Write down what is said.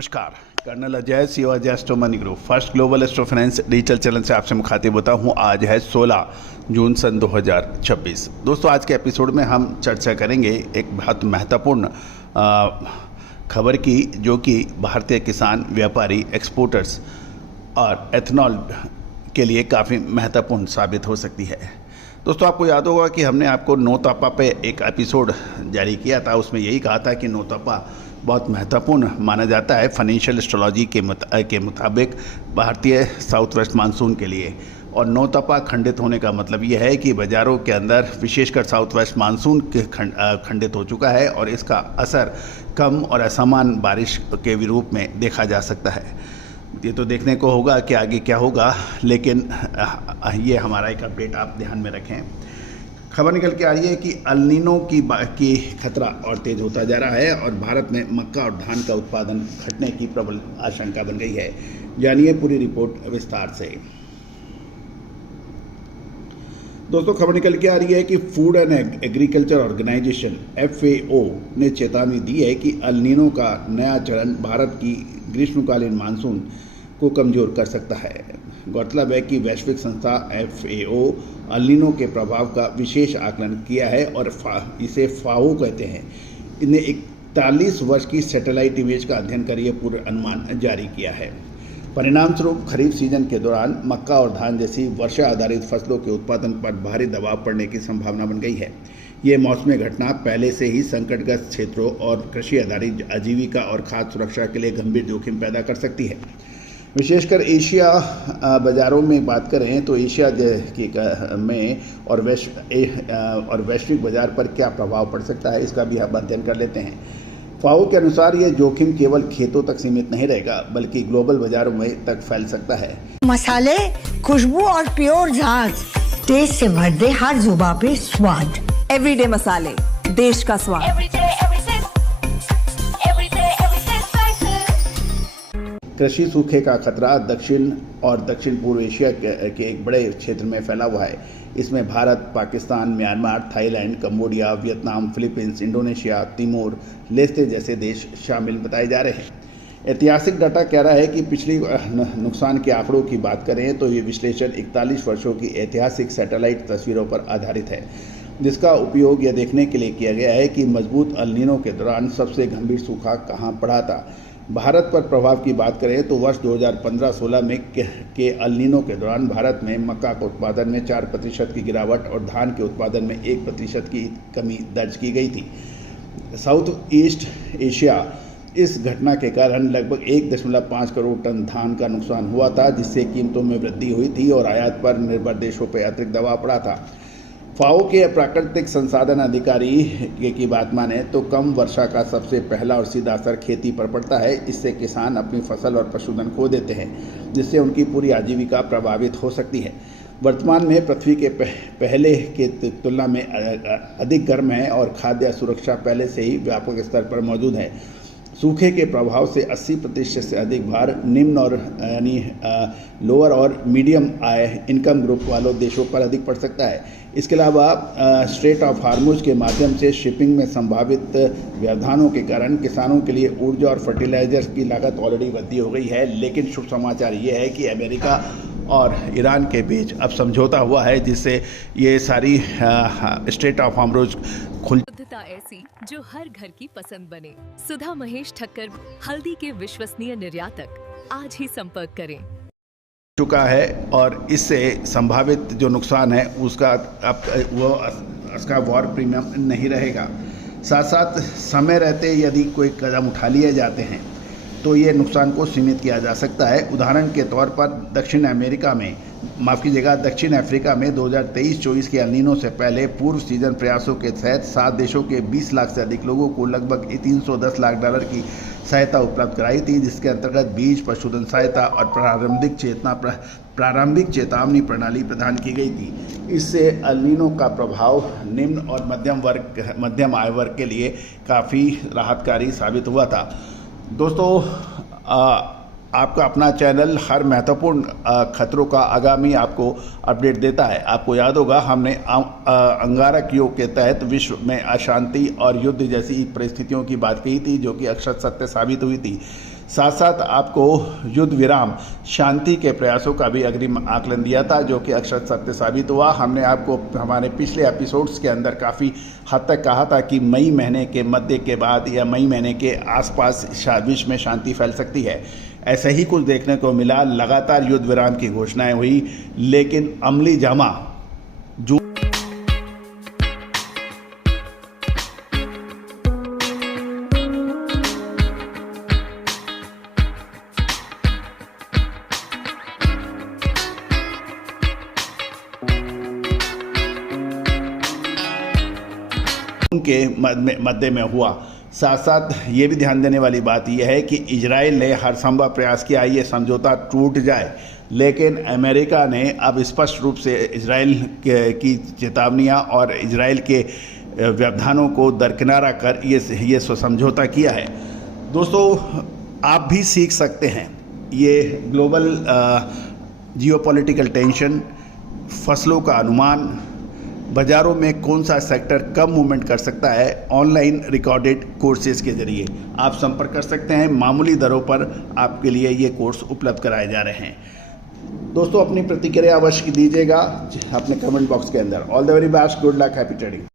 नमस्कार, colonel Ajay CO Ajay astro money group first global astro finance digital channel से आपसे मुखातिब होता हूँ। आज है 16 जून सन 2026। दोस्तों, आज के एपिसोड में हम चर्चा करेंगे एक बहुत महत्वपूर्ण खबर की, जो कि भारतीय किसान, व्यापारी, एक्सपोर्टर्स और एथनॉल के लिए काफ़ी महत्वपूर्ण साबित हो सकती है। दोस्तों, आपको याद होगा कि हमने आपको नौतपा पे एक एपिसोड जारी किया था। उसमें यही कहा था कि नौतपा बहुत महत्वपूर्ण माना जाता है फाइनेंशियल एस्ट्रोलॉजी के मुताबिक भारतीय साउथ वेस्ट मानसून के लिए। और नौतपा खंडित होने का मतलब यह है कि बाज़ारों के अंदर विशेषकर साउथ वेस्ट मानसून के खंडित हो चुका है और इसका असर कम और असमान बारिश के रूप में देखा जा सकता है। ये तो देखने को होगा कि आगे क्या होगा, लेकिन ये हमारा एक अपडेट आप ध्यान में रखें। खबर निकल के आ रही है कि अल नीनो की खतरा और तेज होता जा रहा है और भारत में मक्का और धान का उत्पादन घटने की प्रबल आशंका बन गई है। जानिए पूरी रिपोर्ट विस्तार से। दोस्तों, खबर निकल के आ रही है कि food and agriculture organisation FAO ने चेतावनी दी है कि अल नीनो का नया चरण भारत की ग्रीष्मकालीन मानसून को कमजोर कर सकता है। गौरतलब है कि वैश्विक संस्था FAO अल नीनो के प्रभाव का विशेष आकलन किया है और इसे FAO कहते हैं। इन्हें 41 वर्ष की सैटेलाइट इमेज का अध्ययन कर यह पूर्व अनुमान जारी किया है। परिणाम स्वरूप खरीफ सीजन के दौरान मक्का और धान जैसी वर्षा आधारित फसलों के उत्पादन पर भारी दबाव पड़ने की संभावना बन गई है। ये मौसमी घटना पहले से ही संकटग्रस्त क्षेत्रों और कृषि आधारित आजीविका और खाद्य सुरक्षा के लिए गंभीर जोखिम पैदा कर सकती है। विशेषकर एशिया बाज़ारों में बात करें तो एशिया में और वैश्विक बाज़ार पर क्या प्रभाव पड़ सकता है, इसका भी हम अध्ययन कर लेते हैं। FAO के अनुसार ये जोखिम केवल खेतों तक सीमित नहीं रहेगा, बल्कि ग्लोबल बाज़ारों में तक फैल सकता है। मसाले, खुशबू और प्योर झाग, टेस्ट से भर दे हर जुबान पे स्वाद। एवरीडे मसाले, देश का स्वाद। कृषि सूखे का खतरा दक्षिण और दक्षिण पूर्व एशिया के एक बड़े क्षेत्र में फैला हुआ है। इसमें Bharat, Pakistan, Myanmar, Thailand, Cambodia, Vietnam, Philippines, Indonesia, Timor Leste जैसे देश शामिल बताए जा रहे हैं। ऐतिहासिक डाटा कह रहा है कि पिछली नुकसान के आंकड़ों की बात करें तो ये विश्लेषण 41 वर्षों की ऐतिहासिक सैटेलाइट तस्वीरों पर आधारित है, जिसका उपयोग यह देखने के लिए किया गया है कि मजबूत अल नीनो के दौरान सबसे गंभीर सूखा कहां पड़ा था। भारत पर प्रभाव की बात करें तो वर्ष 2015-16 में के अल नीनो के दौरान भारत में मक्का के उत्पादन में 4% की गिरावट और धान के उत्पादन में 1% की कमी दर्ज की गई थी। साउथ ईस्ट एशिया इस घटना के कारण लगभग 1.5 करोड़ टन धान का नुकसान हुआ था, जिससे कीमतों में वृद्धि हुई थी और आयात पर निर्भर देशों पर अतिरिक्त दबाव पड़ा था। FAO के प्राकृतिक संसाधन अधिकारी की बात माने तो कम वर्षा का सबसे पहला और सीधा असर खेती पर पड़ता है। इससे किसान अपनी फसल और पशुधन खो देते हैं, जिससे उनकी पूरी आजीविका प्रभावित हो सकती है। वर्तमान में पृथ्वी के पहले के तुलना में अधिक गर्म है और खाद्य सुरक्षा पहले से ही व्यापक स्तर पर मौजूद है। सूखे के प्रभाव से 80% से अधिक भार निम्न और यानी लोअर और मीडियम आय इनकम ग्रुप वालों देशों पर अधिक पड़ सकता है। इसके अलावा स्ट्रेट ऑफ हार्मुज के माध्यम से शिपिंग में संभावित व्यवधानों के कारण किसानों के लिए ऊर्जा और फर्टिलाइजर्स की लागत ऑलरेडी वृद्धि हो गई है। लेकिन शुभ समाचार ये है कि अमेरिका और ईरान के बीच अब समझौता हुआ है, जिससे ये सारी स्ट्रेट ऑफ हार्मुज खुल ऐसी जो हर घर की पसंद बने। सुधा महेश ठक्कर, हल्दी के विश्वसनीय निर्यातक। आज ही संपर्क करें। चुका है और इससे संभावित जो नुकसान है उसका वॉर प्रीमियम नहीं रहेगा। साथ साथ समय रहते यदि कोई कदम उठा लिए जाते हैं तो ये नुकसान को सीमित किया जा सकता है। उदाहरण के तौर पर दक्षिण अफ्रीका में 2023-24 के अल नीनो से पहले पूर्व सीजन प्रयासों के तहत 7 देशों के 20 लाख से अधिक लोगों को लगभग $310 लाख की सहायता उपलब्ध कराई थी, जिसके अंतर्गत बीज, पशुधन सहायता और प्रारंभिक चेतावनी प्रणाली प्रदान की गई थी। इससे अल नीनो का प्रभाव निम्न और मध्यम आय वर्ग के लिए काफ़ी राहतकारी साबित हुआ था। दोस्तों, आपका अपना चैनल हर महत्वपूर्ण खतरों का आगामी आपको अपडेट देता है। आपको याद होगा हमने अंगारक योग के तहत विश्व में अशांति और युद्ध जैसी परिस्थितियों की बात कही थी, जो कि अक्षर सत्य साबित हुई थी। साथ साथ आपको युद्ध विराम शांति के प्रयासों का भी अग्रिम आकलन दिया था, जो कि अक्षर सत्य साबित हुआ। हमने आपको हमारे पिछले एपिसोड्स के अंदर काफ़ी हद तक कहा था कि मई महीने के मध्य के बाद या मई महीने के आसपास विश्व में शांति फैल सकती है। ऐसा ही कुछ देखने को मिला। लगातार युद्ध विराम की घोषणाएं हुई, लेकिन अमली जामा जो के मध्य में हुआ। साथ साथ ये भी ध्यान देने वाली बात यह है कि इजराइल ने हर संभव प्रयास किया ये समझौता टूट जाए, लेकिन अमेरिका ने अब स्पष्ट रूप से इजराइल की चेतावनियां और इजराइल के व्यवधानों को दरकिनारा कर ये समझौता किया है। दोस्तों, आप भी सीख सकते हैं ये ग्लोबल जियोपॉलिटिकल टेंशन, फसलों का अनुमान, बाज़ारों में कौन सा सेक्टर कम मूवमेंट कर सकता है, ऑनलाइन रिकॉर्डेड कोर्सेज के ज़रिए आप संपर्क कर सकते हैं। मामूली दरों पर आपके लिए ये कोर्स उपलब्ध कराए जा रहे हैं। दोस्तों, अपनी प्रतिक्रिया अवश्य दीजिएगा अपने कमेंट बॉक्स के अंदर। All the very best, good luck, happy trading.